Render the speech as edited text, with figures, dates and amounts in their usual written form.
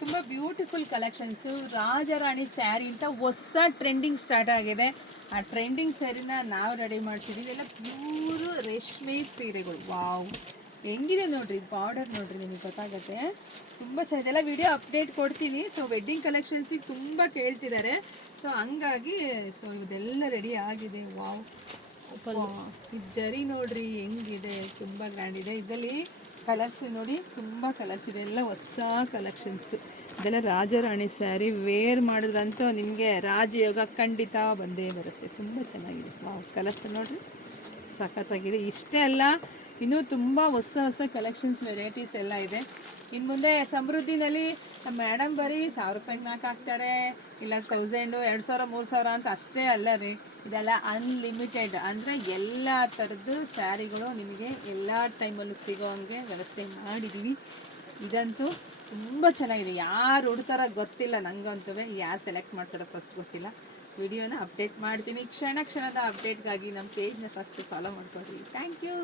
ತುಂಬ beautiful collections. Rajarani sari ಅಂತ ಹೊಸ ಟ್ರೆಂಡಿಂಗ್ ಸ್ಟಾರ್ಟ್ ಆಗಿದೆ. ಆ ಟ್ರೆಂಡಿಂಗ್ ಸ್ಯಾರಿನ ನಾವು ರೆಡಿ ಮಾಡ್ತಿದ್ದೀವಿ. ಎಲ್ಲ ಪ್ಯೂರು ರೇಷ್ಮೆ ಸೀರೆಗಳು. ವಾವ್, ಹೆಂಗಿದೆ ನೋಡ್ರಿ, ಬಾರ್ಡರ್ ನೋಡ್ರಿ, ನಿಮಗೆ ಗೊತ್ತಾಗುತ್ತೆ. ತುಂಬ ಚೆನ್ನಾಗಿದೆಲ್ಲ. ವಿಡಿಯೋ ಅಪ್ಡೇಟ್ ಕೊಡ್ತೀನಿ. ಸೊ ವೆಡ್ಡಿಂಗ್ ಕಲೆಕ್ಷನ್ಸಿಗೆ ತುಂಬ ಕೇಳ್ತಿದ್ದಾರೆ. ಸೊ ಹಂಗಾಗಿ ಇದೆಲ್ಲ ರೆಡಿ ಆಗಿದೆ. ವಾವ್, ಈ ಜರಿ ನೋಡ್ರಿ ಹೆಂಗಿದೆ, ತುಂಬ ಗ್ರ್ಯಾಂಡ್ ಇದೆ. ಇದರಲ್ಲಿ ಕಲರ್ಸ್ ನೋಡಿ, ತುಂಬ ಕಲರ್ಸ್ ಇದೆ. ಎಲ್ಲ ಹೊಸ ಕಲೆಕ್ಷನ್ಸು. ಇದೆಲ್ಲ ರಾಜಾರಾಣಿ ಸ್ಯಾರಿ ವೇರ್ ಮಾಡಿದ್ರಂತೂ ನಿಮಗೆ ರಾಜಯೋಗ ಖಂಡಿತ ಬಂದೇ ಬರುತ್ತೆ. ತುಂಬ ಚೆನ್ನಾಗಿದೆ. ವಾವ್, ಕಲರ್ಸ್ ನೋಡ್ರಿ, ಸಖತ್ತಾಗಿದೆ. ಇಷ್ಟೇ ಅಲ್ಲ, ಇನ್ನೂ ತುಂಬ ಹೊಸ ಹೊಸ ಕಲೆಕ್ಷನ್ಸ್ ವೆರೈಟೀಸ್ ಎಲ್ಲ ಇದೆ. ಇನ್ನು ಮುಂದೆ ಸಮೃದ್ಧಿನಲ್ಲಿ ಮೇಡಮ್ ಬರೀ 1000 ರೂಪಾಯಿಗೆ 4 ಹಾಕ್ತಾರೆ, ಇಲ್ಲ 1000, 2000, 3000 ಅಂತ ಅಷ್ಟೇ ಅಲ್ಲ ರೀ. ಇದೆಲ್ಲ ಅನ್ಲಿಮಿಟೆಡ್, ಅಂದರೆ ಎಲ್ಲ ಥರದ್ದು ಸ್ಯಾರಿಗಳು ನಿಮಗೆ ಎಲ್ಲ ಟೈಮಲ್ಲೂ ಸಿಗೋ ಹಂಗೆ ವ್ಯವಸ್ಥೆ ಮಾಡಿದ್ದೀವಿ. ಇದಂತೂ ತುಂಬ ಚೆನ್ನಾಗಿದೆ. ಯಾರು ಹುಡ್ತಾರೋ ಗೊತ್ತಿಲ್ಲ ನನಗಂತೂ, ಯಾರು ಸೆಲೆಕ್ಟ್ ಮಾಡ್ತಾರೋ ಫಸ್ಟ್ ಗೊತ್ತಿಲ್ಲ. ವಿಡಿಯೋನ ಅಪ್ಡೇಟ್ ಮಾಡ್ತೀನಿ. ಕ್ಷಣ ಕ್ಷಣದ ಅಪ್ಡೇಟ್ಗಾಗಿ ನಮ್ಮ ಪೇಜ್ನ ಫಸ್ಟ್ ಫಾಲೋ ಮಾಡ್ಕೊಳ್ರಿ. Thank you.